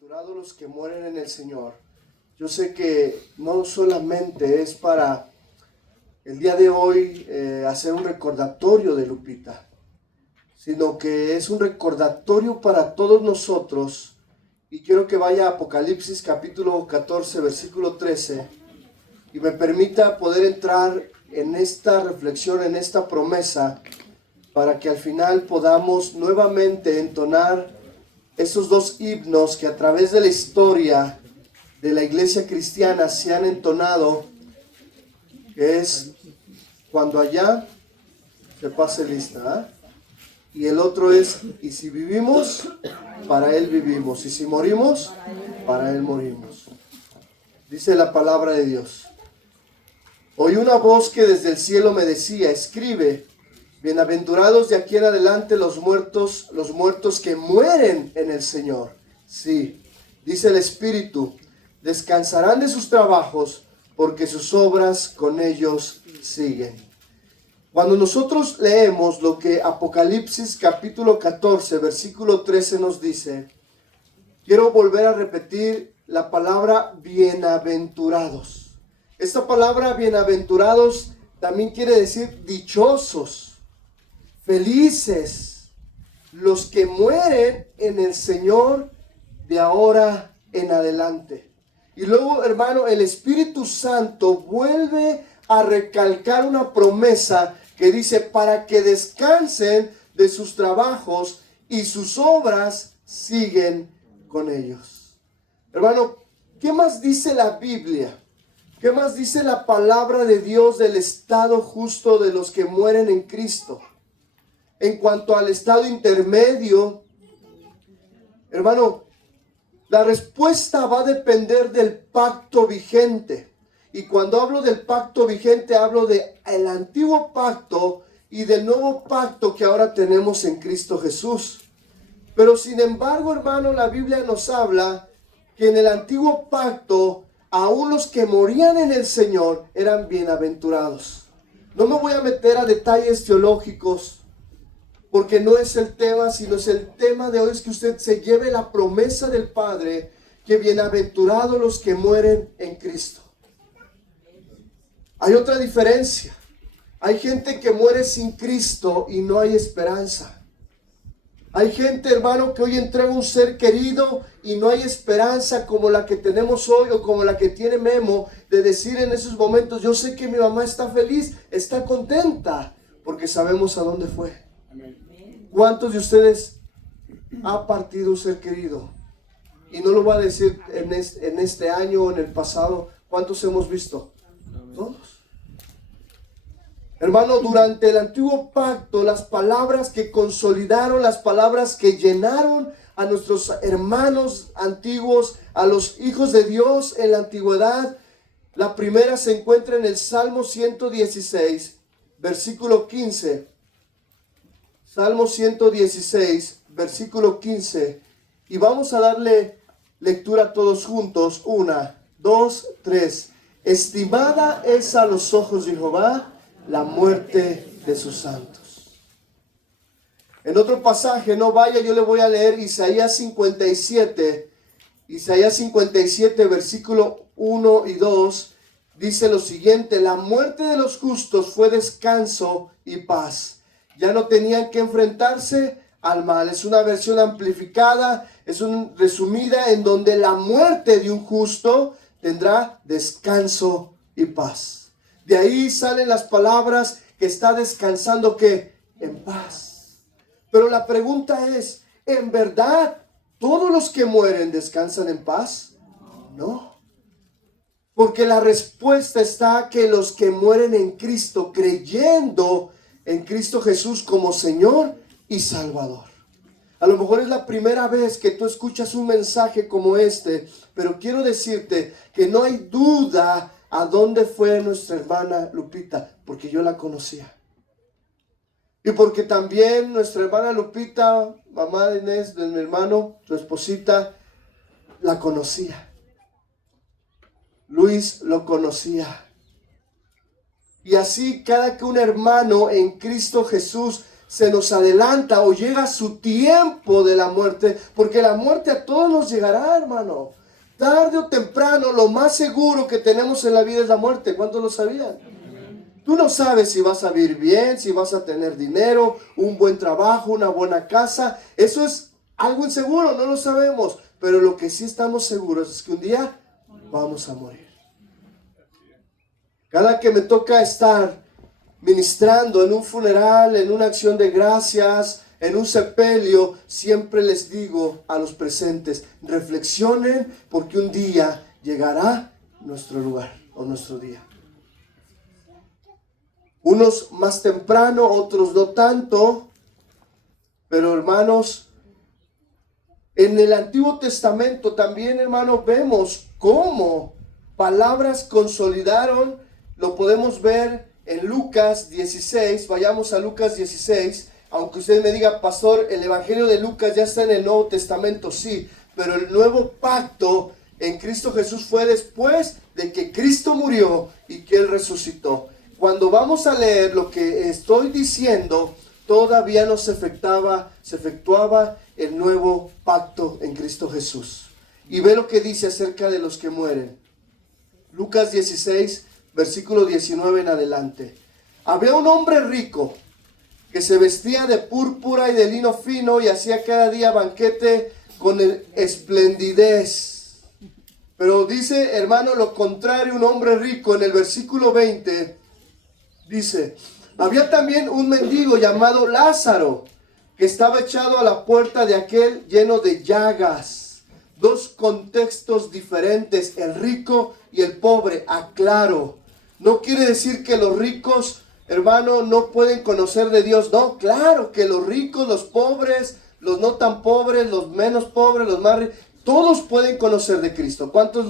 Bienaventurados los que mueren en el Señor. Yo sé que no solamente es para el día de hoy hacer un recordatorio de Lupita, sino que es un recordatorio para todos nosotros. Y quiero que vaya a Apocalipsis capítulo 14, versículo 13, y me permita poder entrar en esta reflexión, en esta promesa, para que al final podamos nuevamente entonar esos dos himnos que a través de la historia de la iglesia cristiana se han entonado, que es cuando allá se pase lista, y el otro es, y si vivimos, para Él vivimos, y si morimos, para Él morimos. Dice la palabra de Dios: oí una voz que desde el cielo me decía, escribe, bienaventurados de aquí en adelante los muertos que mueren en el Señor. Sí, dice el Espíritu, descansarán de sus trabajos, porque sus obras con ellos siguen. Cuando nosotros leemos lo que Apocalipsis capítulo 14, versículo 13 nos dice, quiero volver a repetir la palabra bienaventurados. Esta palabra bienaventurados también quiere decir dichosos, felices, los que mueren en el Señor de ahora en adelante. Y luego, hermano, el Espíritu Santo vuelve a recalcar una promesa que dice, para que descansen de sus trabajos y sus obras siguen con ellos. Hermano, ¿qué más dice la Biblia? ¿Qué más dice la palabra de Dios del estado justo de los que mueren en Cristo? En cuanto al estado intermedio, hermano, la respuesta va a depender del pacto vigente. Y cuando hablo del pacto vigente, hablo del antiguo pacto y del nuevo pacto que ahora tenemos en Cristo Jesús. Pero sin embargo, hermano, la Biblia nos habla que en el antiguo pacto, aún los que morían en el Señor eran bienaventurados. No me voy a meter a detalles teológicos, porque no es el tema, sino es el tema de hoy, es que usted se lleve la promesa del Padre, que bienaventurados los que mueren en Cristo. Hay otra diferencia. Hay gente que muere sin Cristo y no hay esperanza. Hay gente, hermano, que hoy entrega un ser querido y no hay esperanza como la que tenemos hoy o como la que tiene Memo, de decir en esos momentos, yo sé que mi mamá está feliz, está contenta, porque sabemos a dónde fue. ¿Cuántos de ustedes ha partido un ser querido? Y no lo voy a decir en este año o en el pasado. ¿Cuántos hemos visto? Todos. Hermano, durante el antiguo pacto, las palabras que consolidaron, las palabras que llenaron a nuestros hermanos antiguos, a los hijos de Dios en la antigüedad, la primera se encuentra en el Salmo 116, versículo 15. Salmo 116, versículo 15. Y vamos a darle lectura todos juntos. 1, 2, 3. Estimada es a los ojos de Jehová la muerte de sus santos. En otro pasaje, no vaya, yo le voy a leer Isaías 57. Isaías 57, versículo 1 y 2. Dice lo siguiente: la muerte de los justos fue descanso y paz. Ya no tenían que enfrentarse al mal. Es una versión amplificada, es una resumida en donde la muerte de un justo tendrá descanso y paz. De ahí salen las palabras que está descansando, ¿qué? En paz. Pero la pregunta es, ¿en verdad todos los que mueren descansan en paz? No. Porque la respuesta está que los que mueren en Cristo, creyendo en Cristo Jesús como Señor y Salvador. A lo mejor es la primera vez que tú escuchas un mensaje como este, pero quiero decirte que no hay duda a dónde fue nuestra hermana Lupita, porque yo la conocía. Y porque también nuestra hermana Lupita, mamá de Inés, de mi hermano, su esposita, la conocía. Luis lo conocía. Y así cada que un hermano en Cristo Jesús se nos adelanta o llega su tiempo de la muerte, porque la muerte a todos nos llegará, hermano. Tarde o temprano, lo más seguro que tenemos en la vida es la muerte. ¿Cuántos lo sabían? Tú no sabes si vas a vivir bien, si vas a tener dinero, un buen trabajo, una buena casa. Eso es algo inseguro, no lo sabemos. Pero lo que sí estamos seguros es que un día vamos a morir. Cada que me toca estar ministrando en un funeral, en una acción de gracias, en un sepelio, siempre les digo a los presentes, reflexionen porque un día llegará nuestro lugar o nuestro día. Unos más temprano, otros no tanto, pero hermanos, en el Antiguo Testamento también, hermanos, vemos cómo palabras consolidaron. Lo podemos ver en Lucas 16, vayamos a Lucas 16, aunque usted me diga, pastor, el Evangelio de Lucas ya está en el Nuevo Testamento, sí, pero el nuevo pacto en Cristo Jesús fue después de que Cristo murió y que Él resucitó. Cuando vamos a leer lo que estoy diciendo, todavía no se efectuaba el nuevo pacto en Cristo Jesús. Y ve lo que dice acerca de los que mueren. Lucas 16, versículo 19 en adelante. Había un hombre rico que se vestía de púrpura y de lino fino y hacía cada día banquete con esplendidez. Pero dice, hermano, lo contrario, un hombre rico en el versículo 20, dice, había también un mendigo llamado Lázaro, que estaba echado a la puerta de aquel lleno de llagas. Dos contextos diferentes, el rico y el pobre, aclaro. No quiere decir que los ricos, hermano, no pueden conocer de Dios. No, claro que los ricos, los pobres, los no tan pobres, los menos pobres, los más ricos, todos pueden conocer de Cristo. ¿Cuántos?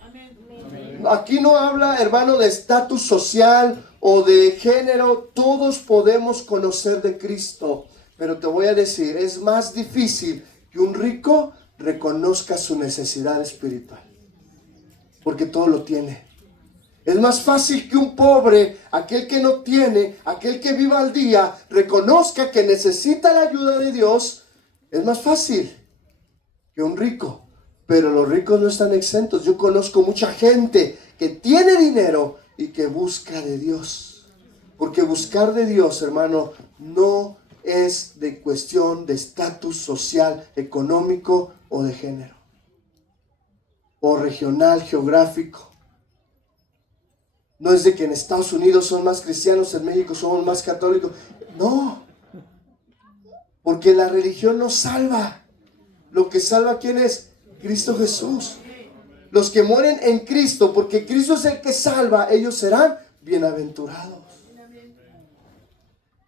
Amén. Aquí no habla, hermano, de estatus social o de género. Todos podemos conocer de Cristo. Pero te voy a decir, es más difícil que un rico reconozca su necesidad espiritual, porque todo lo tiene. Es más fácil que un pobre, aquel que no tiene, aquel que viva al día, reconozca que necesita la ayuda de Dios. Es más fácil que un rico, pero los ricos no están exentos. Yo conozco mucha gente que tiene dinero y que busca de Dios, porque buscar de Dios, hermano, no es de cuestión de estatus social, económico o de género, o regional, geográfico. No es de que en Estados Unidos son más cristianos, en México somos más católicos. No, porque la religión no salva. Lo que salva, ¿quién es? Cristo Jesús. Los que mueren en Cristo, porque Cristo es el que salva, ellos serán bienaventurados.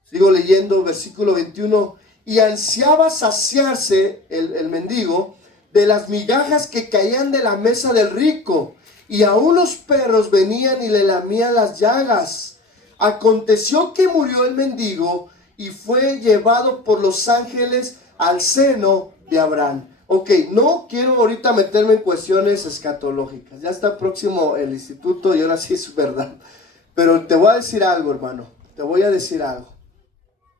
Sigo leyendo, versículo 21. Y ansiaba saciarse el mendigo de las migajas que caían de la mesa del rico, y aún los perros venían y le lamían las llagas. Aconteció que murió el mendigo y fue llevado por los ángeles al seno de Abraham. Ok, no quiero ahorita meterme en cuestiones escatológicas. Ya está próximo el instituto y ahora sí es verdad. Pero te voy a decir algo, hermano. Te voy a decir algo.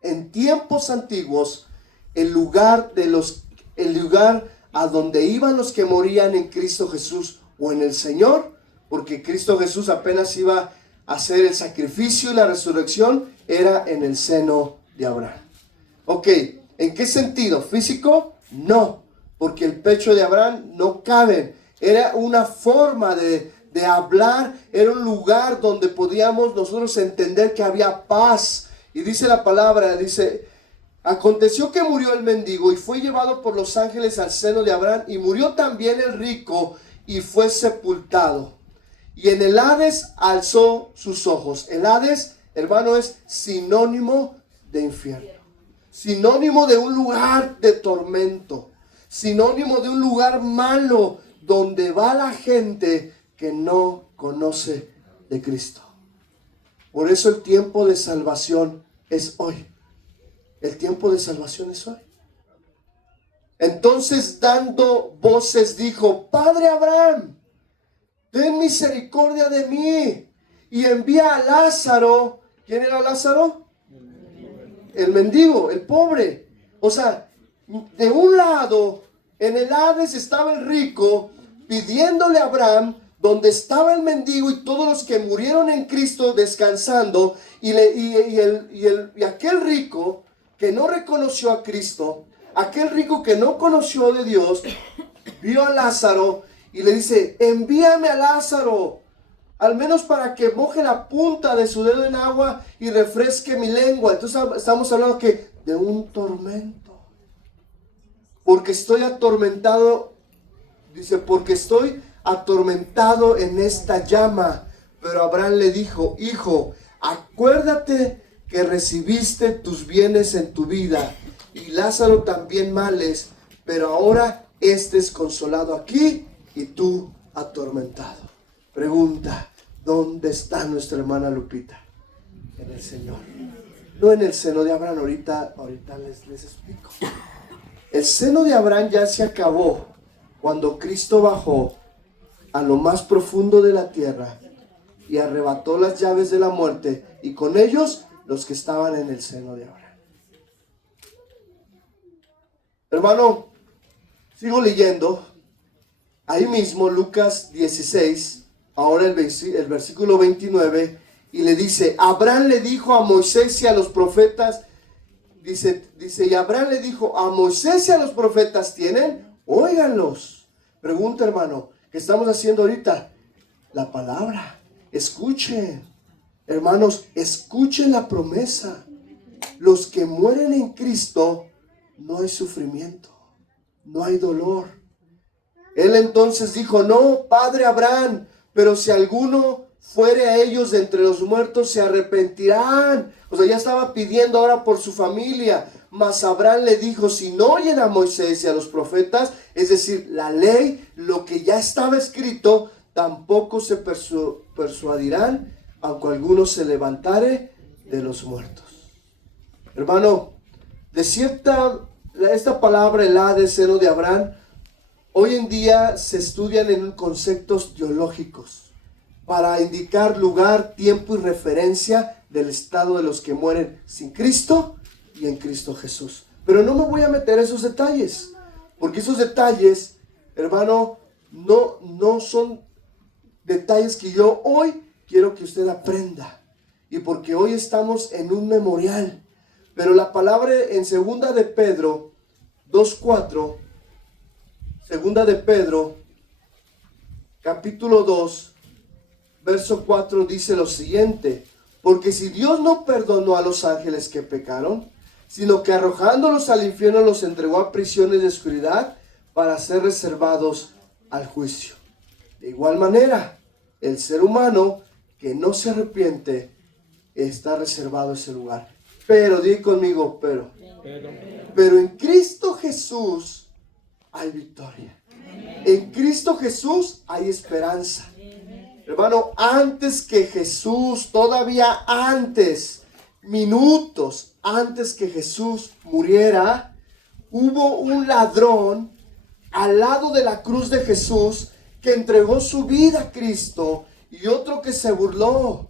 En tiempos antiguos, el lugar a donde iban los que morían en Cristo Jesús o en el Señor, porque Cristo Jesús apenas iba a hacer el sacrificio y la resurrección, era en el seno de Abraham. Ok, ¿en qué sentido? ¿Físico? No, porque el pecho de Abraham no cabe. Era una forma de hablar, era un lugar donde podíamos nosotros entender que había paz. Y dice la palabra, dice, aconteció que murió el mendigo y fue llevado por los ángeles al seno de Abraham, y murió también el rico y fue sepultado. Y en el Hades alzó sus ojos. El Hades, hermano, es sinónimo de infierno, sinónimo de un lugar de tormento, sinónimo de un lugar malo donde va la gente que no conoce de Cristo. Por eso el tiempo de salvación es hoy. El tiempo de salvación es hoy. Entonces, dando voces, dijo: Padre Abraham, ten misericordia de mí y envía a Lázaro. ¿Quién era Lázaro? el mendigo, el pobre. O sea, de un lado, en el Hades estaba el rico pidiéndole a Abraham, donde estaba el mendigo y todos los que murieron en Cristo descansando, y aquel rico que no reconoció a Cristo, aquel rico que no conoció de Dios, vio a Lázaro y le dice: envíame a Lázaro, al menos para que moje la punta de su dedo en agua y refresque mi lengua. Entonces estamos hablando que de un tormento, porque estoy atormentado. Dice: porque estoy atormentado en esta llama. Pero Abraham le dijo: hijo, acuérdate que recibiste tus bienes en tu vida, y Lázaro también males, pero ahora este es consolado aquí y tú atormentado. Pregunta: ¿dónde está nuestra hermana Lupita? En el Señor, no en el seno de Abraham. Ahorita les explico. El seno de Abraham ya se acabó cuando Cristo bajó a lo más profundo de la tierra y arrebató las llaves de la muerte, y con ellos los que estaban en el seno de Abraham. Hermano, sigo leyendo. Ahí mismo, Lucas 16, ahora el versículo 29, y le dice: Abraham le dijo a Moisés y a los profetas, dice, y Abraham le dijo: a Moisés y a los profetas tienen, óiganlos. Pregunta, hermano, ¿qué estamos haciendo ahorita? La palabra. Escuchen, hermanos, escuchen la promesa. Los que mueren en Cristo, no hay sufrimiento, no hay dolor. Él entonces dijo: no, padre Abraham, pero si alguno fuere a ellos de entre los muertos, se arrepentirán. O sea, ya estaba pidiendo ahora por su familia. Mas Abraham le dijo: si no oyen a Moisés y a los profetas, es decir, la ley, lo que ya estaba escrito, tampoco se persuadirán, aunque alguno se levantare de los muertos. Hermano, esta palabra, el Hades, seno de Abraham, hoy en día se estudian en conceptos teológicos para indicar lugar, tiempo y referencia del estado de los que mueren sin Cristo y en Cristo Jesús. Pero no me voy a meter en esos detalles, porque esos detalles, hermano, no son detalles que yo hoy quiero que usted aprenda, y porque hoy estamos en un memorial. Pero la palabra en segunda de Pedro 2:4, segunda de Pedro capítulo 2 verso 4 dice lo siguiente: porque si Dios no perdonó a los ángeles que pecaron, sino que arrojándolos al infierno los entregó a prisiones de oscuridad para ser reservados al juicio. De igual manera, el ser humano que no se arrepiente está reservado ese lugar. Pero, di conmigo, pero en Cristo Jesús hay victoria. En Cristo Jesús hay esperanza. Hermano, antes que Jesús, todavía antes, minutos antes que Jesús muriera, hubo un ladrón al lado de la cruz de Jesús que entregó su vida a Cristo, y otro que se burló.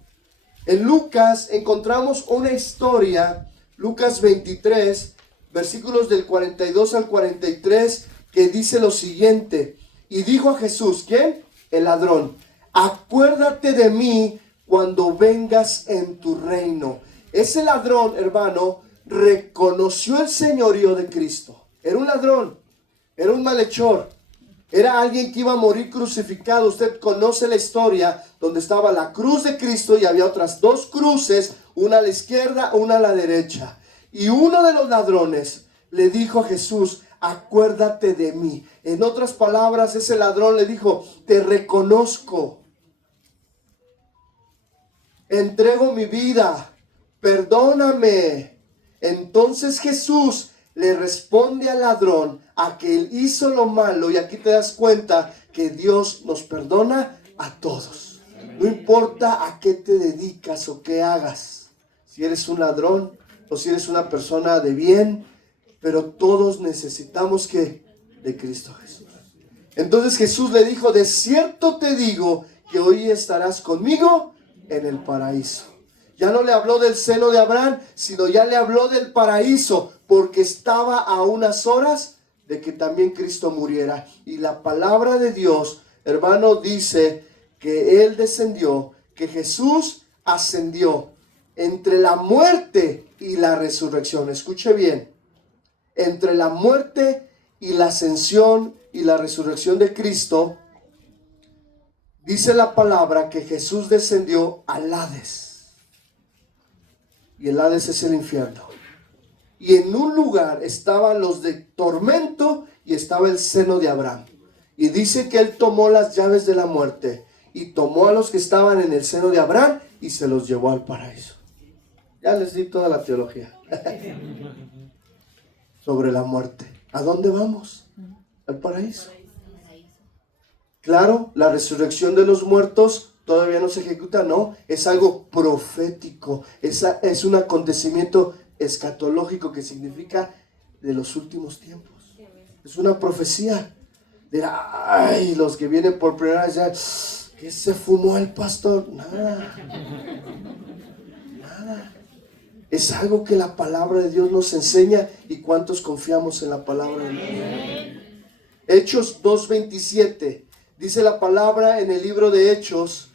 En Lucas encontramos una historia, Lucas 23, versículos del 42 al 43, que dice lo siguiente: y dijo a Jesús, ¿quién? El ladrón: acuérdate de mí cuando vengas en tu reino. Ese ladrón, hermano, reconoció el señorío de Cristo. Era un ladrón, era un malhechor, era alguien que iba a morir crucificado. Usted conoce la historia donde estaba la cruz de Cristo y había otras dos cruces, una a la izquierda, una a la derecha. Y uno de los ladrones le dijo a Jesús: acuérdate de mí. En otras palabras, ese ladrón le dijo: te reconozco, entrego mi vida, perdóname. Entonces Jesús le responde al ladrón a que él hizo lo malo, y aquí te das cuenta que Dios nos perdona a todos. No importa a qué te dedicas o qué hagas, si eres un ladrón o si eres una persona de bien, pero todos necesitamos ¿qué? De Cristo Jesús. Entonces Jesús le dijo: de cierto te digo que hoy estarás conmigo en el paraíso. Y Ya no le habló del seno de Abraham, sino ya le habló del paraíso, porque estaba a unas horas de que también Cristo muriera. Y la palabra de Dios, hermano, dice que Él descendió, que Jesús ascendió entre la muerte y la resurrección. Escuche bien, entre la muerte y la ascensión y la resurrección de Cristo, dice la palabra que Jesús descendió al Hades. Y el Hades es el infierno. Y en un lugar estaban los de tormento y estaba el seno de Abraham. Y dice que Él tomó las llaves de la muerte y tomó a los que estaban en el seno de Abraham y se los llevó al paraíso. Ya les di toda la teología sobre la muerte. ¿A dónde vamos? Al paraíso. Claro, la resurrección de los muertos todavía no se ejecuta, no, es algo profético, es un acontecimiento escatológico que significa de los últimos tiempos. Es una profecía. Dirá, ay, los que vienen por primera vez ya, ¿qué se fumó el pastor? Nada. Es algo que la palabra de Dios nos enseña, y cuántos confiamos en la palabra de Dios. Hechos 2:27. Dice la palabra en el libro de Hechos,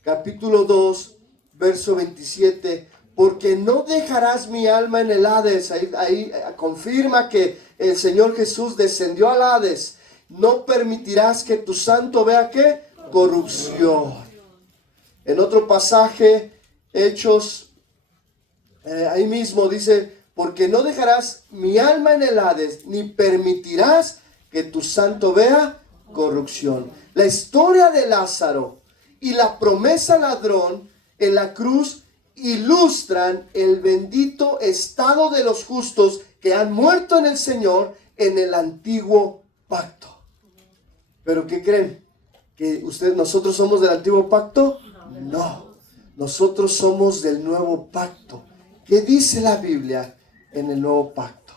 capítulo 2, verso 27, porque no dejarás mi alma en el Hades. Ahí confirma que el Señor Jesús descendió al Hades. No permitirás que tu santo vea ¿qué? Corrupción. En otro pasaje, Hechos, ahí mismo dice, porque no dejarás mi alma en el Hades, ni permitirás que tu santo vea corrupción. La historia de Lázaro y la promesa ladrón en la cruz ilustran el bendito estado de los justos que han muerto en el Señor en el antiguo pacto. ¿Pero qué creen? ¿Que nosotros somos del antiguo pacto? No, nosotros somos del nuevo pacto. ¿Qué dice la Biblia en el nuevo pacto?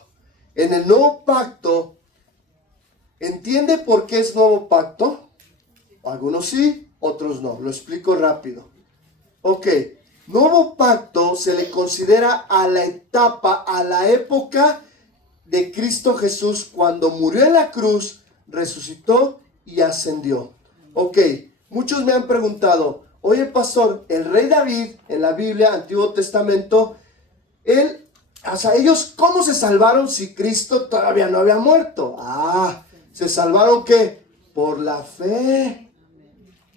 En el nuevo pacto, ¿entiende por qué es nuevo pacto? Algunos sí, otros no. Lo explico rápido. Ok, nuevo pacto se le considera a la etapa, a la época de Cristo Jesús, cuando murió en la cruz, resucitó y ascendió. Ok, muchos me han preguntado, oye pastor, el rey David en la Biblia, Antiguo Testamento, ellos ¿cómo se salvaron si Cristo todavía no había muerto? ¿Se salvaron qué? Por la fe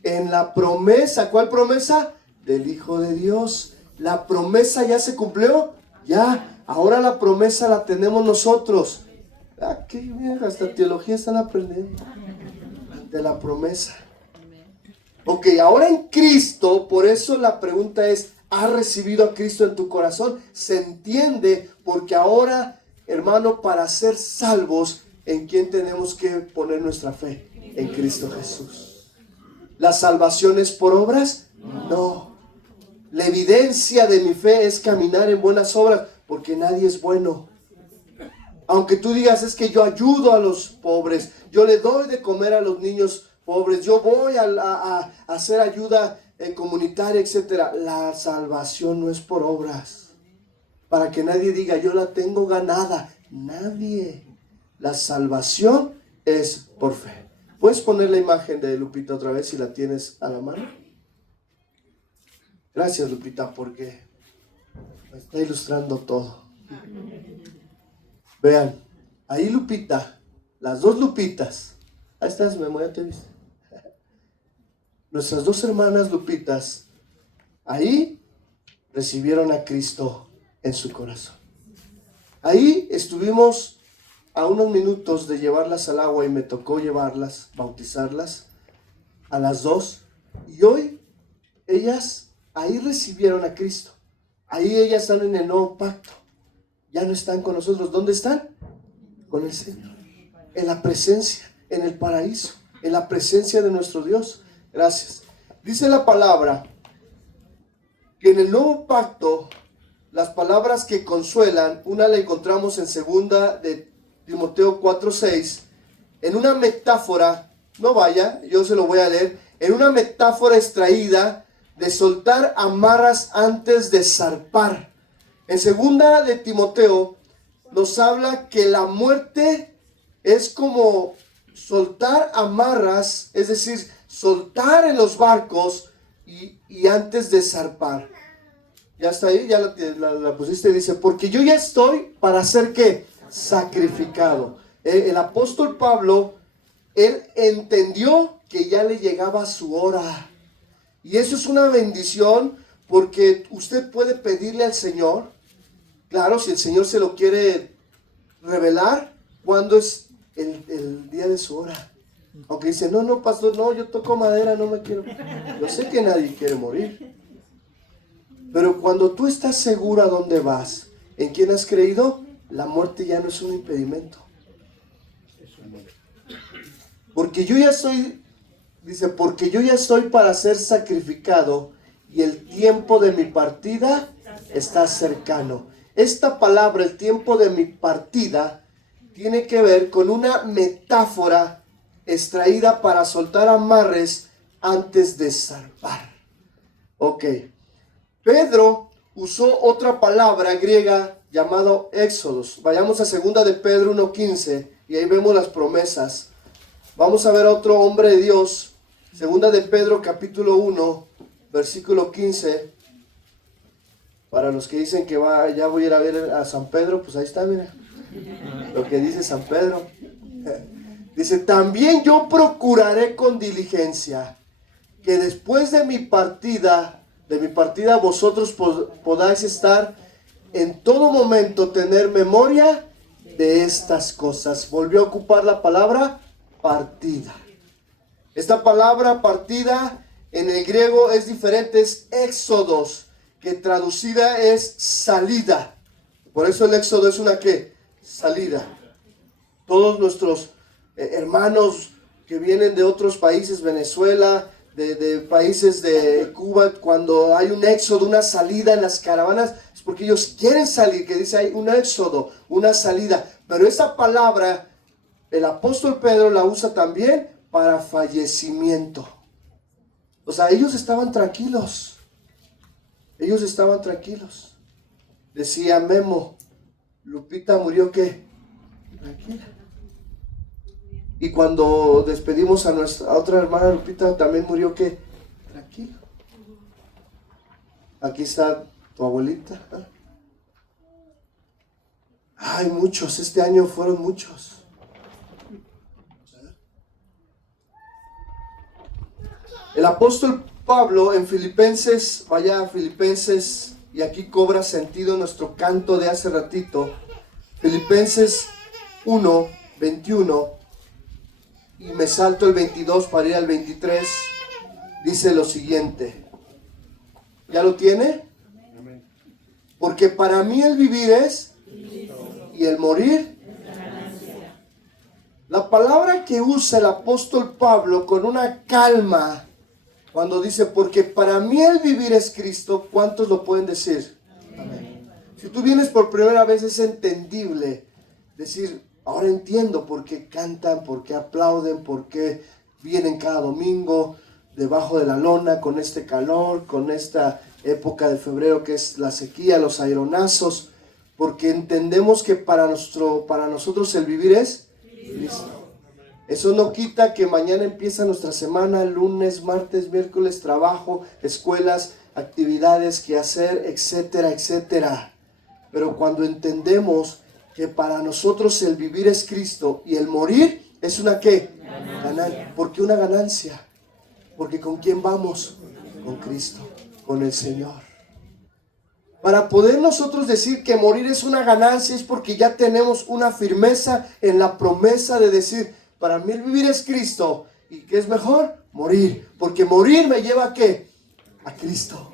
en la promesa. ¿Cuál promesa? Del Hijo de Dios. La promesa ya se cumplió, ya. Ahora la promesa la tenemos nosotros. Qué bien, hasta teología están aprendiendo de la promesa. Ok, ahora en Cristo, por eso la pregunta es, ¿has recibido a Cristo en tu corazón? Se entiende, porque ahora, hermano, para ser salvos, ¿en quién tenemos que poner nuestra fe? En Cristo Jesús. ¿La salvación es por obras? No. La evidencia de mi fe es caminar en buenas obras, porque nadie es bueno. Aunque tú digas, es que yo ayudo a los pobres, yo le doy de comer a los niños pobres, yo voy a hacer ayuda comunitaria, etc. La salvación no es por obras, para que nadie diga, yo la tengo ganada. Nadie. La salvación es por fe. ¿Puedes poner la imagen de Lupita otra vez si la tienes a la mano? Gracias, Lupita, porque me está ilustrando todo. Vean, ahí Lupita, las dos Lupitas. Ahí estás, Memo, ya te viste. Nuestras dos hermanas Lupitas, ahí recibieron a Cristo en su corazón. Ahí estuvimos a unos minutos de llevarlas al agua y me tocó llevarlas, bautizarlas, a las dos. Y hoy ellas ahí recibieron a Cristo. Ahí ellas están en el nuevo pacto. Ya no están con nosotros. ¿Dónde están? Con el Señor. En la presencia, en el paraíso, en la presencia de nuestro Dios. Gracias. Dice la palabra que en el nuevo pacto, las palabras que consuelan, una la encontramos en segunda de Timoteo 4:6, en una metáfora, no vaya, yo se lo voy a leer, en una metáfora extraída de soltar amarras antes de zarpar. En segunda de Timoteo nos habla que la muerte es como soltar amarras, es decir, soltar en los barcos y antes de zarpar. Ya está ahí, ya la pusiste, dice, porque yo ya estoy para ser ¿qué? Sacrificado. El apóstol Pablo, él entendió que ya le llegaba su hora. Y eso es una bendición porque usted puede pedirle al Señor, claro, si el Señor se lo quiere revelar, cuando es el día de su hora. Aunque dice, no, pastor, no, yo toco madera, no me quiero. Yo sé que nadie quiere morir. Pero cuando tú estás seguro a dónde vas, en quién has creído, la muerte ya no es un impedimento. Porque yo ya estoy, dice, porque yo ya estoy para ser sacrificado y el tiempo de mi partida está cercano. Esta palabra, el tiempo de mi partida, tiene que ver con una metáfora extraída para soltar amarres antes de zarpar. Ok. Pedro usó otra palabra griega llamado éxodos. Vayamos a 2 de Pedro 1:15 y ahí vemos las promesas. Vamos a ver a otro hombre de Dios. 2 de Pedro capítulo 1, versículo 15. Para los que dicen que ya voy a ir a ver a San Pedro, pues ahí está, mira. Lo que dice San Pedro. Dice, también yo procuraré con diligencia que después de mi partida vosotros podáis estar en todo momento, tener memoria de estas cosas. Volvió a ocupar la palabra partida. Esta palabra partida en el griego es diferente, es éxodos, que traducida es salida. Por eso el éxodo es una ¿qué? Salida. Todos nuestros hermanos que vienen de otros países, Venezuela, de países de Cuba, cuando hay un éxodo, una salida en las caravanas, es porque ellos quieren salir, que dice hay un éxodo, una salida. Pero esa palabra, el apóstol Pedro la usa también para fallecimiento. O sea, ellos estaban tranquilos. Ellos estaban tranquilos. Decía Memo, Lupita murió ¿qué? Tranquila. Y cuando despedimos a nuestra otra hermana Lupita, también murió ¿qué? Tranquilo. Aquí está tu abuelita. Hay muchos, este año fueron muchos. El apóstol Pablo en Filipenses, vaya a Filipenses, y aquí cobra sentido nuestro canto de hace ratito. Filipenses 1, 21, y me salto el 22 para ir al 23, dice lo siguiente. ¿Ya lo tiene? Porque para mí el vivir es y el morir. La palabra que usa el apóstol Pablo con una calma, cuando dice, porque para mí el vivir es Cristo, ¿cuántos lo pueden decir? Amén. Si tú vienes por primera vez es entendible decir, ahora entiendo por qué cantan, por qué aplauden, por qué vienen cada domingo debajo de la lona con este calor, con esta época de febrero que es la sequía, los aeronazos, porque entendemos que para nosotros el vivir es Cristo. Eso no quita que mañana empieza nuestra semana, lunes, martes, miércoles, trabajo, escuelas, actividades que hacer, etcétera, etcétera. Pero cuando entendemos que para nosotros el vivir es Cristo y el morir es una ¿qué? Ganancia. ¿Por qué una ganancia? Porque ¿con quién vamos? Con Cristo, con el Señor. Para poder nosotros decir que morir es una ganancia es porque ya tenemos una firmeza en la promesa de decir, para mí el vivir es Cristo. ¿Y qué es mejor? Morir. Porque morir me lleva ¿a qué? A Cristo.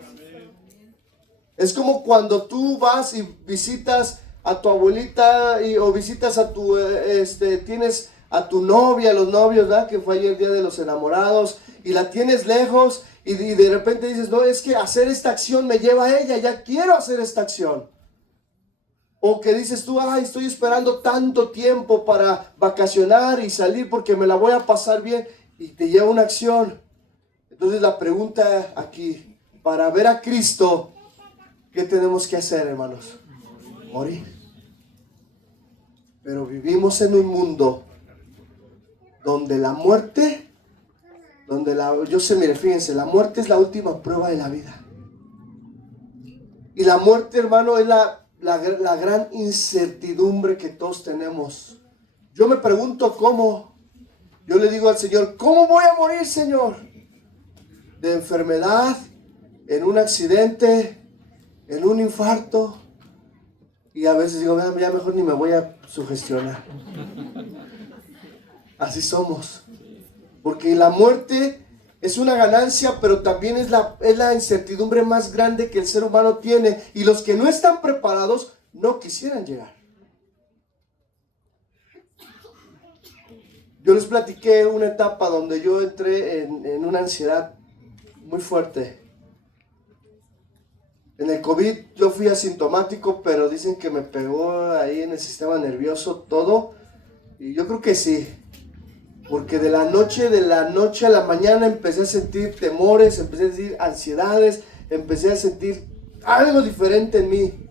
Es como cuando tú vas y visitas a tu abuelita o visitas a tu, tienes a tu novia, los novios, ¿verdad? Que fue ayer el día de los enamorados y la tienes lejos y de repente dices, no, es que hacer esta acción me lleva a ella, ya quiero hacer esta acción. O que dices tú, ay, estoy esperando tanto tiempo para vacacionar y salir porque me la voy a pasar bien y te lleva una acción. Entonces la pregunta aquí, para ver a Cristo, ¿qué tenemos que hacer, hermanos? Morir. Pero vivimos en un mundo donde la muerte, mire, fíjense, la muerte es la última prueba de la vida. Y la muerte, hermano, es la gran incertidumbre que todos tenemos. Yo me pregunto cómo. Yo le digo al Señor, ¿cómo voy a morir, Señor? De enfermedad, en un accidente, en un infarto. Y a veces digo, ya mejor ni me voy a sugestionar. Así somos. Porque la muerte es una ganancia, pero también es la incertidumbre más grande que el ser humano tiene. Y los que no están preparados no quisieran llegar. Yo les platiqué una etapa donde yo entré en una ansiedad muy fuerte. En el COVID yo fui asintomático, pero dicen que me pegó ahí en el sistema nervioso todo. Y yo creo que sí. Porque de la noche a la mañana empecé a sentir temores, empecé a sentir ansiedades, empecé a sentir algo diferente en mí.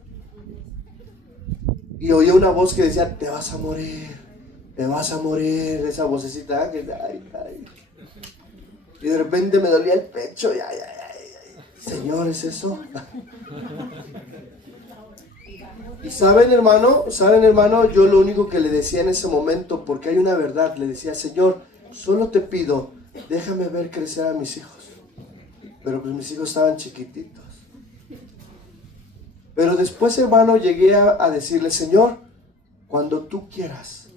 Y oí una voz que decía, te vas a morir, esa vocecita. Ay. Y de repente me dolía el pecho, ay. Señor, ¿es eso? Y saben hermano, yo lo único que le decía en ese momento, porque hay una verdad, le decía, Señor, solo te pido, déjame ver crecer a mis hijos. Pero pues mis hijos estaban chiquititos. Pero después, hermano, llegué a decirle, Señor, cuando tú quieras,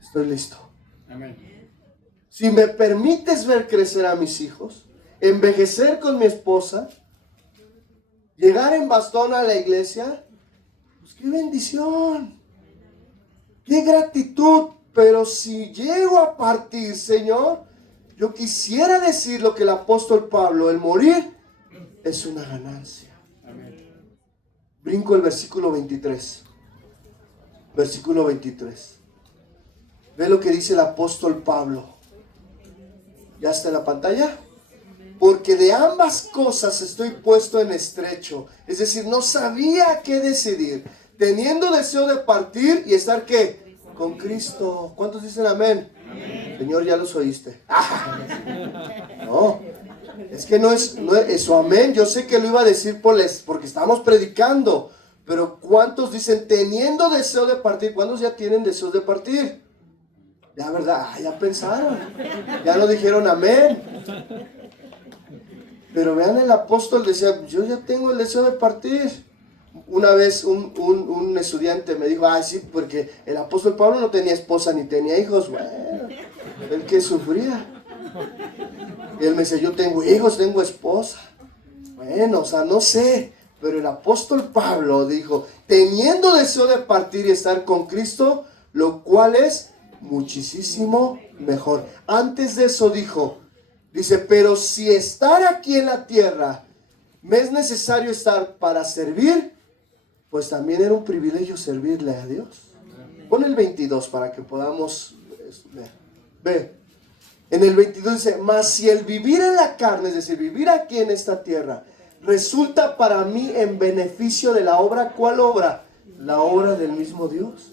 estoy listo. Amén. Si me permites ver crecer a mis hijos, envejecer con mi esposa, llegar en bastón a la iglesia, pues qué bendición, qué gratitud. Pero si llego a partir, Señor, yo quisiera decir lo que el apóstol Pablo, el morir es una ganancia. Amén. Brinco el versículo 23. Versículo 23. Ve lo que dice el apóstol Pablo. ¿Ya está en la pantalla? Porque de ambas cosas estoy puesto en estrecho. Es decir, no sabía qué decidir. Teniendo deseo de partir y estar ¿qué? Con Cristo. ¿Cuántos dicen amén? Amén. Señor, ya los oíste. No, es que no es eso, amén. Yo sé que lo iba a decir porque estamos predicando. Pero ¿cuántos dicen teniendo deseo de partir? ¿Cuántos ya tienen deseos de partir? Ya, ¿verdad? Ya pensaron. Ya lo dijeron amén. Pero vean, el apóstol decía, yo ya tengo el deseo de partir. Una vez un estudiante me dijo, sí, porque el apóstol Pablo no tenía esposa ni tenía hijos. Bueno, el que sufría. Y él me decía, yo tengo hijos, tengo esposa. Bueno, no sé. Pero el apóstol Pablo dijo, teniendo deseo de partir y estar con Cristo, lo cual es muchísimo mejor. Antes de eso dice, pero si estar aquí en la tierra me es necesario estar para servir, pues también era un privilegio servirle a Dios. Pon el 22 para que podamos ver. Ve, en el 22 dice, mas si el vivir en la carne, es decir, vivir aquí en esta tierra, resulta para mí en beneficio de la obra. ¿Cuál obra? La obra del mismo Dios.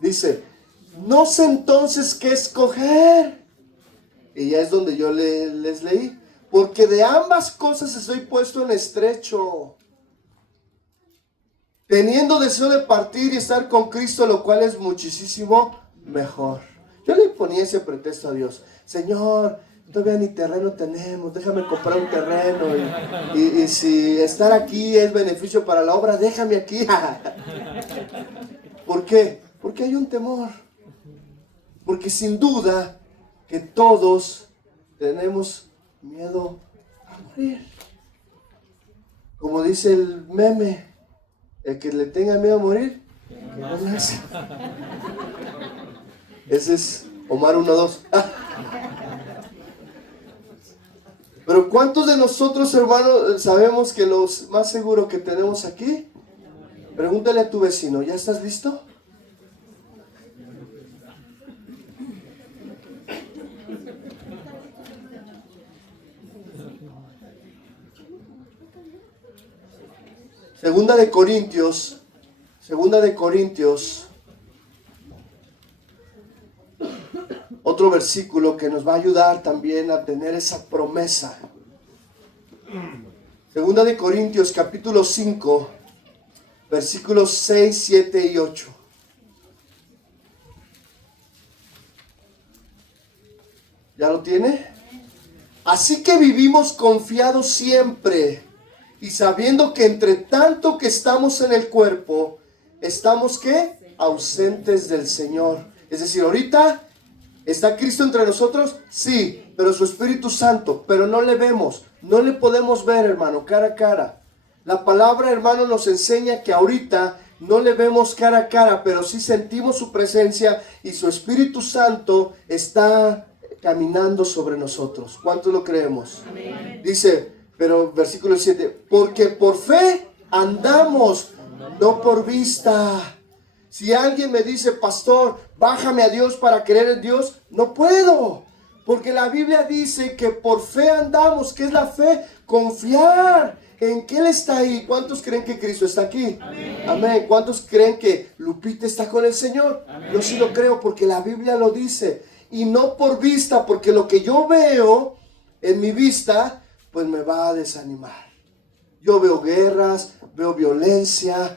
Dice, no sé entonces qué escoger. Y ya es donde yo les leí. Porque de ambas cosas estoy puesto en estrecho, teniendo deseo de partir y estar con Cristo, lo cual es muchísimo mejor. Yo le ponía ese pretexto a Dios. Señor, todavía ni terreno tenemos, déjame comprar un terreno. Y si estar aquí es beneficio para la obra, déjame aquí. ¿Por qué? Porque hay un temor. Porque sin duda que todos tenemos miedo a morir. Como dice el meme, el que le tenga miedo a morir, que no nace. Ese es Omar 1-2. Pero ¿cuántos de nosotros, hermanos, sabemos que lo más seguro que tenemos aquí? Pregúntale a tu vecino, ¿ya estás listo? Segunda de Corintios, otro versículo que nos va a ayudar también a tener esa promesa. Segunda de Corintios capítulo 5, versículos 6, 7 y 8. ¿Ya lo tiene? Así que vivimos confiados siempre y sabiendo que entre tanto que estamos en el cuerpo, estamos ¿qué? Ausentes del Señor. Es decir, ahorita ¿está Cristo entre nosotros? Sí, pero su Espíritu Santo, pero no le vemos, no le podemos ver, hermano, cara a cara. La palabra, hermano, nos enseña que ahorita no le vemos cara a cara, pero sí sentimos su presencia y su Espíritu Santo está caminando sobre nosotros. ¿Cuántos lo creemos? Amén. Dice, pero versículo 7, porque por fe andamos, no por vista. Si alguien me dice, pastor, bájame a Dios para creer en Dios, no puedo. Porque la Biblia dice que por fe andamos. ¿Qué es la fe? Confiar en que Él está ahí. ¿Cuántos creen que Cristo está aquí? Amén. Amén. ¿Cuántos creen que Lupita está con el Señor? Amén. Yo sí lo creo porque la Biblia lo dice. Y no por vista, porque lo que yo veo en mi vista, pues me va a desanimar. Yo veo guerras, veo violencia.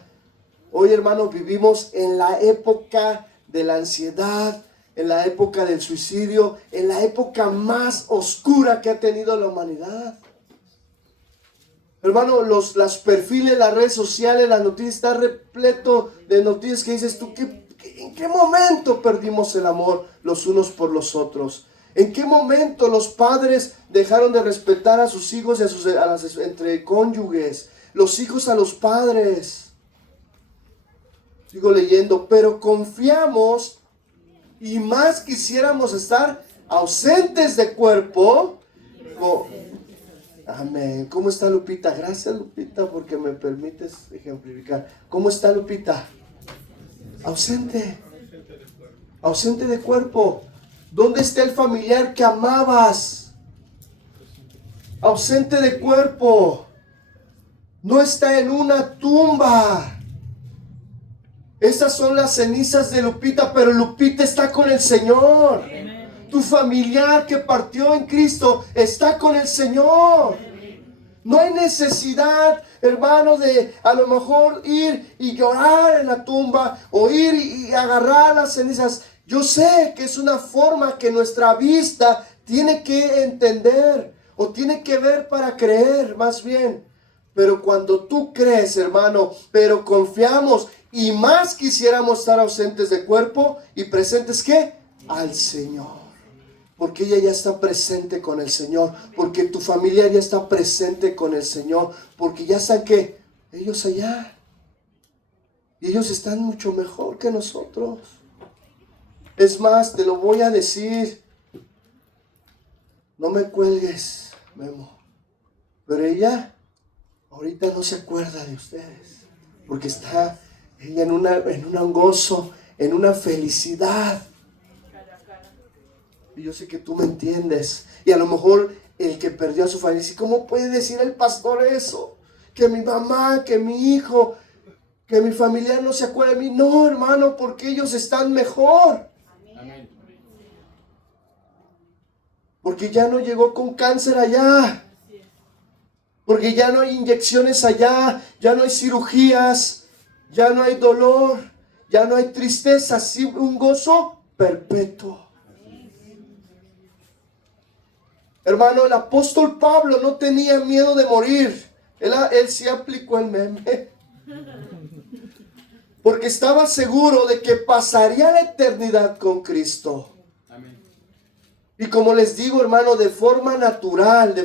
Hoy, hermanos, vivimos en la época de la ansiedad, en la época del suicidio, en la época más oscura que ha tenido la humanidad. Hermano, las perfiles, las redes sociales, las noticias, está repleto de noticias que dices tú, ¿en qué momento perdimos el amor los unos por los otros? ¿En qué momento los padres dejaron de respetar a sus hijos y entre cónyuges? Los hijos a los padres. Sigo leyendo, pero confiamos y más quisiéramos estar ausentes de cuerpo. Amén. ¿Cómo está Lupita? Gracias, Lupita, porque me permites ejemplificar. ¿Cómo está Lupita? Ausente. Ausente de cuerpo. ¿Dónde está el familiar que amabas? Ausente de cuerpo. No está en una tumba. Esas son las cenizas de Lupita, pero Lupita está con el Señor. Amén. Tu familiar que partió en Cristo está con el Señor. No hay necesidad, hermano, de a lo mejor ir y llorar en la tumba o ir y agarrar las cenizas. Yo sé que es una forma que nuestra vista tiene que entender o tiene que ver para creer, más bien. Pero cuando tú crees, hermano, pero confiamos y más quisiéramos estar ausentes de cuerpo y presentes, ¿qué? Al Señor. Porque ella ya está presente con el Señor. Porque tu familia ya está presente con el Señor. Porque ya están que ellos allá. Y ellos están mucho mejor que nosotros. Es más, te lo voy a decir. No me cuelgues, Memo. Pero ella ahorita no se acuerda de ustedes. Porque está ella en un gozo, en una felicidad. Y yo sé que tú me entiendes. Y a lo mejor el que perdió a su familia dice, ¿cómo puede decir el pastor eso? Que mi mamá, que mi hijo, que mi familiar no se acuerda de mí. No, hermano, porque ellos están mejor. Amén. Porque ya no llegó con cáncer allá. Porque ya no hay inyecciones allá. Ya no hay cirugías. Ya no hay dolor. Ya no hay tristeza. Sí, un gozo perpetuo. Hermano, el apóstol Pablo no tenía miedo de morir. Él sí aplicó el meme. Porque estaba seguro de que pasaría la eternidad con Cristo. Amén. Y como les digo, hermano, de forma natural,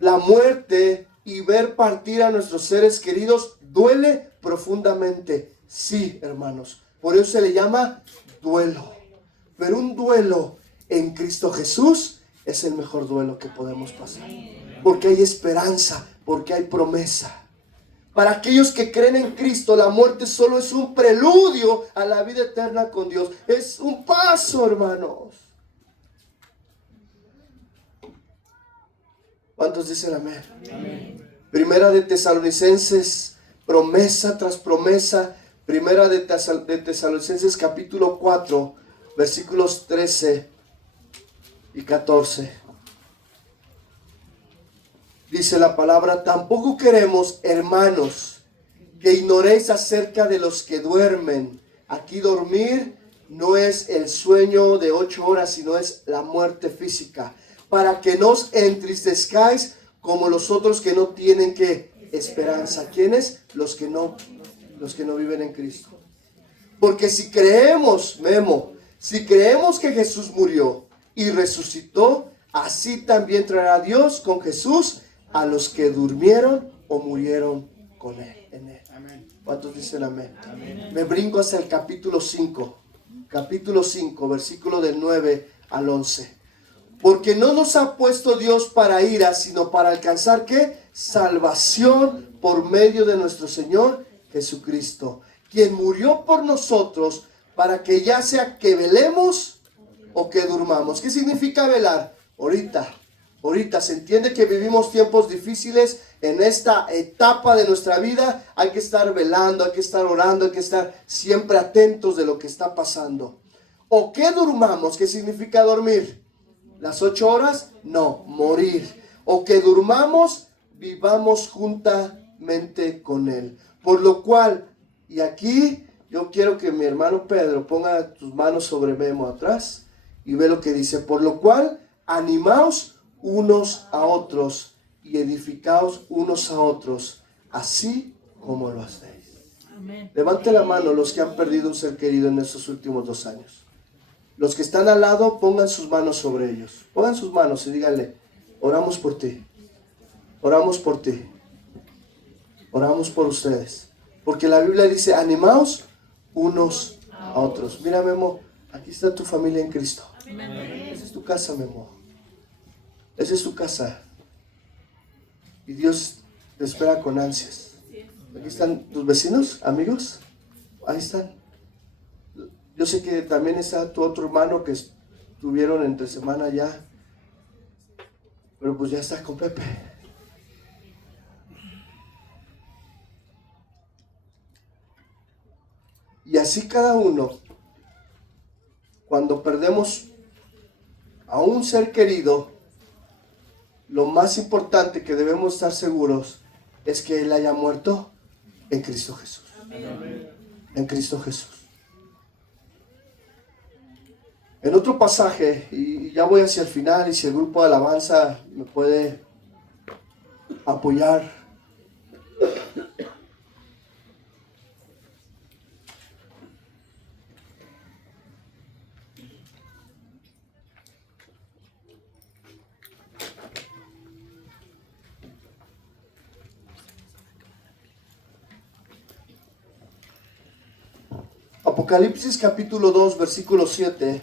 la muerte y ver partir a nuestros seres queridos duele profundamente. Sí, hermanos. Por eso se le llama duelo. Pero un duelo en Cristo Jesús es el mejor duelo que podemos pasar. Porque hay esperanza, porque hay promesa. Para aquellos que creen en Cristo, la muerte solo es un preludio a la vida eterna con Dios. Es un paso, hermanos. ¿Cuántos dicen amén? Amén. Primera de Tesalonicenses, promesa tras promesa. Primera de Tesalonicenses capítulo 4, versículos 13 y 14. Dice la palabra: tampoco queremos, hermanos, que ignoréis acerca de los que duermen. Aquí dormir no es el sueño de 8 horas, sino es la muerte física. Para que no os entristezcáis como los otros que no tienen esperanza. ¿Quiénes? Los que no viven en Cristo. Porque si creemos, si creemos que Jesús murió y resucitó, así también traerá Dios con Jesús a los que durmieron o murieron con Él, en Él. Amén. ¿Cuántos dicen amén? Amén. Me brinco hacia el capítulo 5. Capítulo 5, versículo del 9 al 11. Porque no nos ha puesto Dios para ira, sino para alcanzar ¿qué? Salvación por medio de nuestro Señor Jesucristo, quien murió por nosotros para que ya sea que velemos o que durmamos. ¿Qué significa velar? Ahorita se entiende que vivimos tiempos difíciles. En esta etapa de nuestra vida hay que estar velando, hay que estar orando, hay que estar siempre atentos de lo que está pasando. O que durmamos. ¿Qué significa dormir? ¿Las 8 horas? No, morir. O que durmamos, vivamos juntamente con Él. Por lo cual, y aquí yo quiero que mi hermano Pedro ponga tus manos sobre Memo atrás y ve lo que dice. Por lo cual, animaos unos a otros y edificaos unos a otros, así como lo hacéis. Amén. Levante la mano los que han perdido un ser querido en estos últimos 2 años. Los que están al lado, pongan sus manos sobre ellos. Pongan sus manos y díganle: oramos por ti. Oramos por ti. Oramos por ustedes. Porque la Biblia dice: animaos unos a otros. Mira, Memo, aquí está tu familia en Cristo. Esa es tu casa, Memo. Esa es tu casa. Y Dios te espera con ansias. Aquí están tus vecinos, amigos. Ahí están. Yo sé que también está tu otro hermano que estuvieron entre semana ya. Pero pues ya está con Pepe. Y así cada uno, cuando perdemos a un ser querido, lo más importante que debemos estar seguros es que Él haya muerto en Cristo Jesús. Amén. En Cristo Jesús. En otro pasaje, y ya voy hacia el final, y si el grupo de alabanza me puede apoyar. Apocalipsis capítulo 2, versículo 7.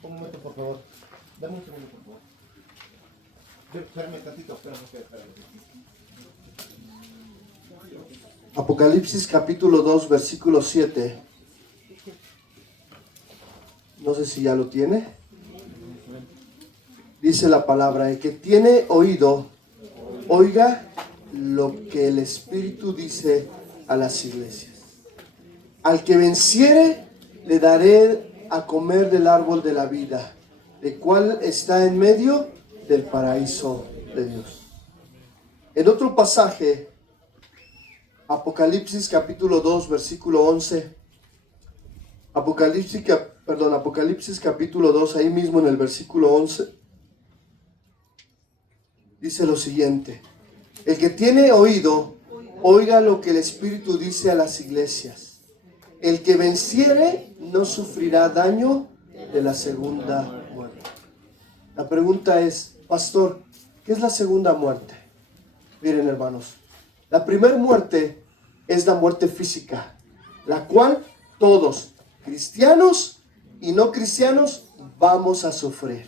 Un momento, por favor. Dame un segundo, por favor. Espérame tantito, espérame. Apocalipsis capítulo 2, versículo 7. No sé si ya lo tiene. Dice la palabra: el que tiene oído, oiga lo que el Espíritu dice a las iglesias. Al que venciere, le daré a comer del árbol de la vida, el cual está en medio del paraíso de Dios. En otro pasaje, Apocalipsis capítulo 2, versículo 11. Apocalipsis capítulo 2, ahí mismo en el versículo 11. Dice lo siguiente: el que tiene oído, oiga lo que el Espíritu dice a las iglesias. El que venciere no sufrirá daño de la segunda muerte. La pregunta es: pastor, ¿qué es la segunda muerte? Miren, hermanos, la primera muerte es la muerte física, la cual todos, cristianos y no cristianos, vamos a sufrir.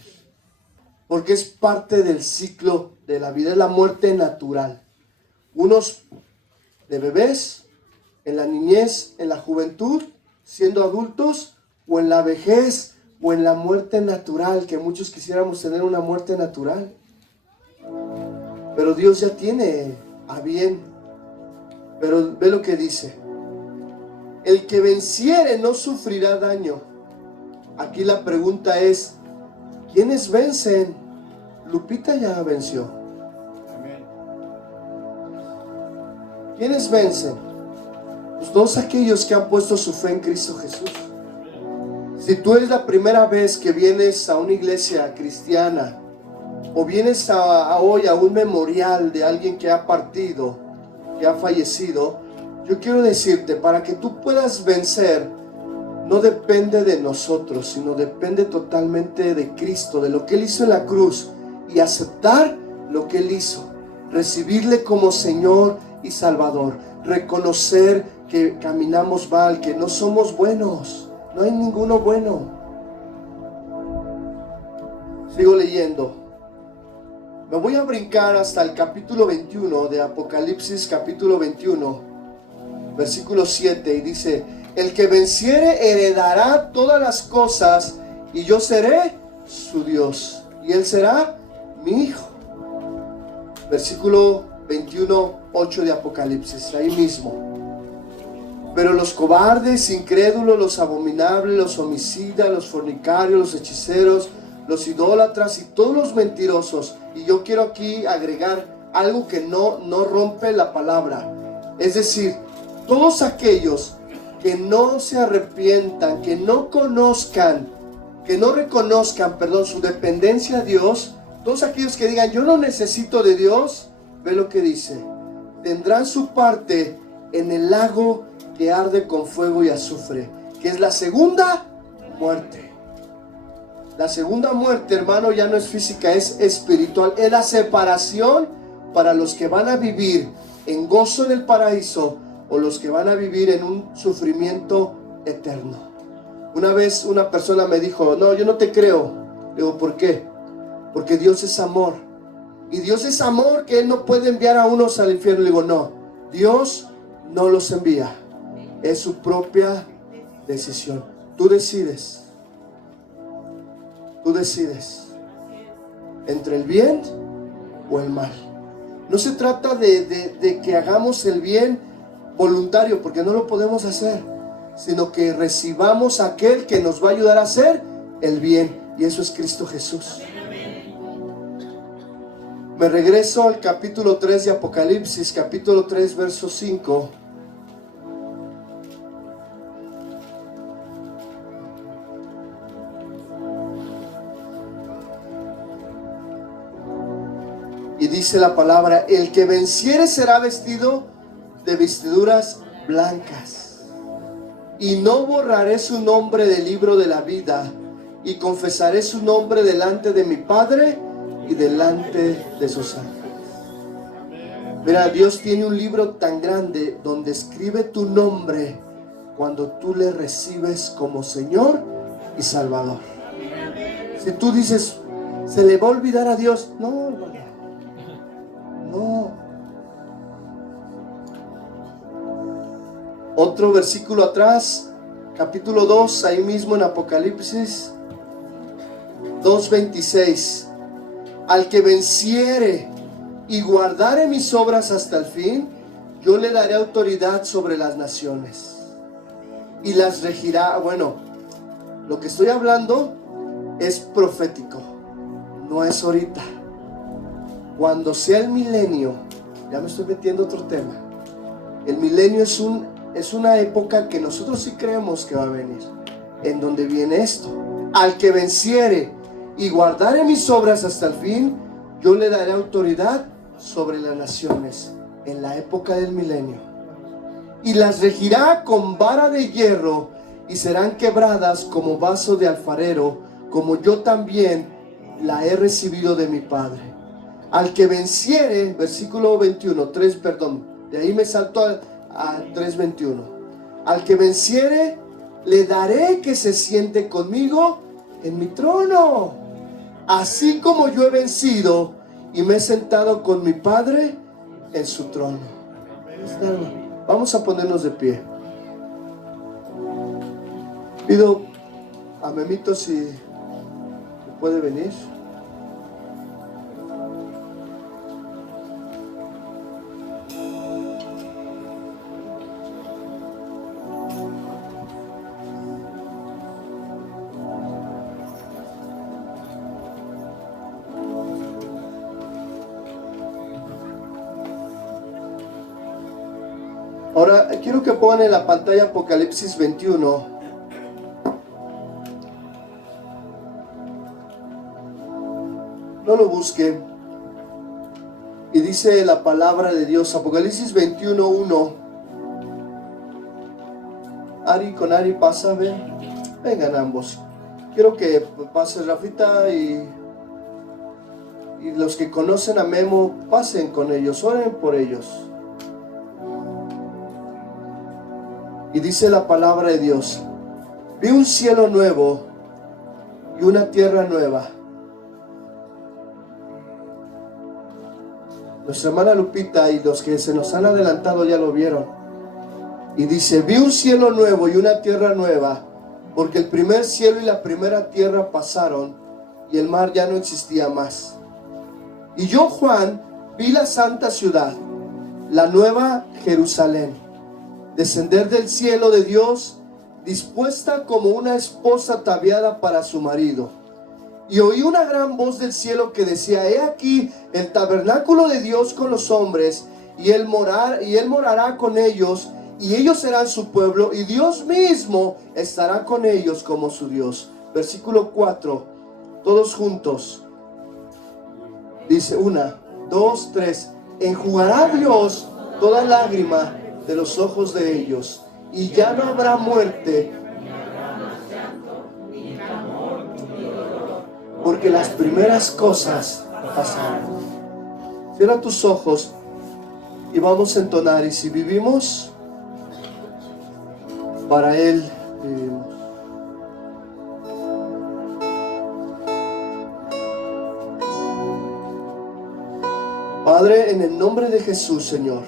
Porque es parte del ciclo de la vida, es la muerte natural. Unos de bebés, en la niñez, en la juventud, siendo adultos, o en la vejez, o en la muerte natural, que muchos quisiéramos tener una muerte natural. Pero Dios ya tiene a bien. Pero ve lo que dice: el que venciere no sufrirá daño. Aquí la pregunta es, ¿quiénes vencen? Lupita ya venció. ¿Quiénes vencen? Pues todos aquellos que han puesto su fe en Cristo Jesús. Si tú eres la primera vez que vienes a una iglesia cristiana, o vienes hoy a un memorial de alguien que ha partido, que ha fallecido, yo quiero decirte, para que tú puedas vencer, no depende de nosotros, sino depende totalmente de Cristo, de lo que Él hizo en la cruz, y aceptar lo que Él hizo, recibirle como Señor y Salvador, reconocer que caminamos mal, que no somos buenos, no hay ninguno bueno. Sigo leyendo. Me voy a brincar hasta el capítulo 21 de Apocalipsis, capítulo 21, versículo 7, y dice: el que venciere heredará todas las cosas, y yo seré su Dios, y él será mi hijo. Versículo 21, 8 de Apocalipsis, ahí mismo. Pero los cobardes, incrédulos, los abominables, los homicidas, los fornicarios, los hechiceros, los idólatras y todos los mentirosos. Y yo quiero aquí agregar algo que no rompe la palabra. Es decir, todos aquellos que no se arrepientan, que no conozcan, que no reconozcan, su dependencia a Dios, todos aquellos que digan, yo no necesito de Dios, ve lo que dice: tendrán su parte en el lago que arde con fuego y azufre, que es la segunda muerte. La segunda muerte, hermano, ya no es física, es espiritual. Es la separación para los que van a vivir en gozo en el paraíso o los que van a vivir en un sufrimiento eterno. Una vez una persona me dijo, no, yo no te creo. Le digo, ¿por qué? Porque Dios es amor. Y Dios es amor, que Él no puede enviar a unos al infierno. Le digo, no, Dios no los envía. Es su propia decisión. Tú decides. Tú decides entre el bien o el mal. No se trata de que hagamos el bien voluntario, porque no lo podemos hacer, sino que recibamos a aquel que nos va a ayudar a hacer el bien, y eso es Cristo Jesús. Me regreso al capítulo 3 de Apocalipsis, capítulo 3, verso 5. Y dice la palabra: el que venciere será vestido de vestiduras blancas, y no borraré su nombre del libro de la vida, y confesaré su nombre delante de mi Padre y delante de sus ángeles. Mira, Dios tiene un libro tan grande donde escribe tu nombre cuando tú le recibes como Señor y Salvador. Si tú dices, ¿se le va a olvidar a Dios? No, hermano. No. Otro versículo atrás, capítulo 2, ahí mismo en Apocalipsis 2:26. Al que venciere y guardare mis obras hasta el fin, yo le daré autoridad sobre las naciones y las regirá. Bueno, lo que estoy hablando es profético, no es ahorita. Cuando sea el milenio, ya me estoy metiendo otro tema. El milenio es una época que nosotros sí creemos que va a venir, en donde viene esto: al que venciere y guardare mis obras hasta el fin, yo le daré autoridad sobre las naciones en la época del milenio, y las regirá con vara de hierro, y serán quebradas como vaso de alfarero, como yo también la he recibido de mi Padre. Al que venciere, versículo 21, de ahí me salto a 3:21. Al que venciere, le daré que se siente conmigo en mi trono, así como yo he vencido y me he sentado con mi Padre en su trono. Vamos a ponernos de pie. Pido a Memito si puede venir. Ahora quiero que pongan en la pantalla Apocalipsis 21. No lo busquen. Y dice la palabra de Dios, Apocalipsis 21:1. Ari, con Ari pasa, ven. Vengan ambos. Quiero que pase Rafita y los que conocen a Memo, pasen con ellos, oren por ellos. Y dice la palabra de Dios: vi un cielo nuevo y una tierra nueva. Nuestra hermana Lupita y los que se nos han adelantado ya lo vieron. Y dice: vi un cielo nuevo y una tierra nueva, porque el primer cielo y la primera tierra pasaron y el mar ya no existía más. Y yo, Juan, vi la santa ciudad, la nueva Jerusalén, descender del cielo de Dios, dispuesta como una esposa ataviada para su marido. Y oí una gran voz del cielo que decía: he aquí el tabernáculo de Dios con los hombres, y él morará con ellos, y ellos serán su pueblo, y Dios mismo estará con ellos como su Dios. Versículo 4, todos juntos. Dice 1, 2, 3. Enjugará Dios toda lágrima de los ojos de ellos, y ya no habrá muerte, porque las primeras cosas pasaron. Cierra tus ojos y vamos a entonar. Y si vivimos, para Él vivimos. Padre, en el nombre de Jesús, Señor,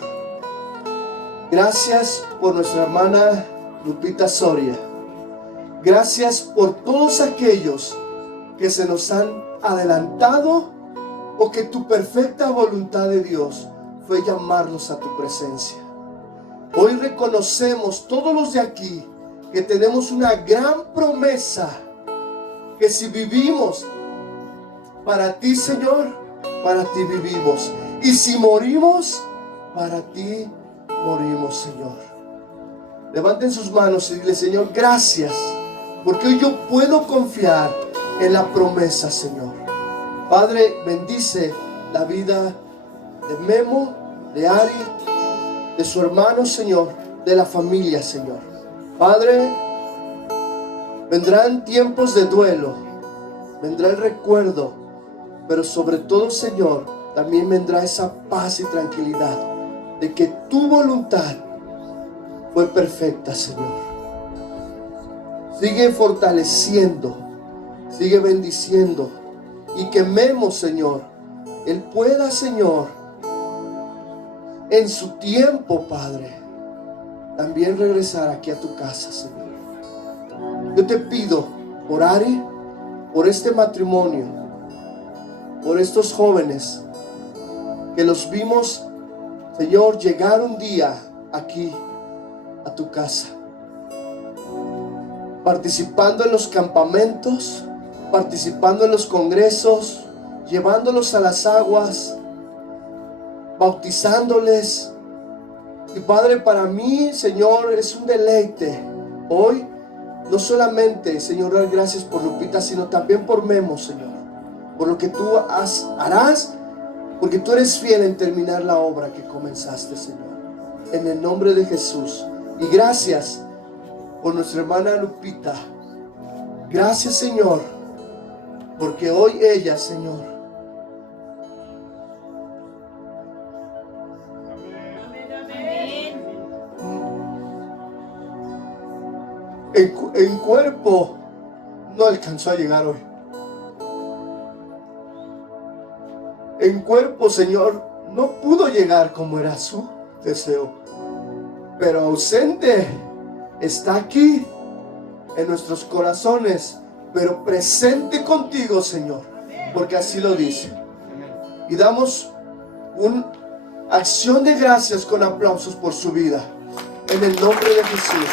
gracias por nuestra hermana Lupita Soria. Gracias por todos aquellos que se nos han adelantado, o que tu perfecta voluntad de Dios fue llamarlos a tu presencia. Hoy reconocemos todos los de aquí que tenemos una gran promesa, que si vivimos para ti, Señor, para ti vivimos, y si morimos, para ti morimos, Señor. Levanten sus manos y dile: Señor, gracias, porque hoy yo puedo confiar en la promesa, Señor. Padre, bendice la vida de Memo, de Ari, de su hermano, Señor, de la familia, Señor. Padre, vendrán tiempos de duelo, vendrá el recuerdo, pero sobre todo, Señor, también vendrá esa paz y tranquilidad de que tu voluntad fue perfecta, Señor. Sigue fortaleciendo, sigue bendiciendo, y que Memo, Señor, él pueda, Señor, en su tiempo, Padre, también regresar aquí a tu casa, Señor. Yo te pido por Ari, por este matrimonio, por estos jóvenes que los vimos, Señor, llegar un día aquí a tu casa, participando en los campamentos, participando en los congresos, llevándolos a las aguas, bautizándoles. Y Padre, para mí, Señor, es un deleite hoy, no solamente, Señor, dar gracias por Lupita, sino también por Memo, Señor, por lo que tú harás, porque tú eres fiel en terminar la obra que comenzaste, Señor, en el nombre de Jesús. Y gracias por nuestra hermana Lupita. Gracias, Señor, porque hoy ella, Señor, en cuerpo no alcanzó a llegar hoy. En cuerpo, Señor, no pudo llegar como era su deseo, pero ausente está aquí en nuestros corazones, pero presente contigo, Señor, porque así lo dice. Y damos una acción de gracias con aplausos por su vida. En el nombre de Jesús.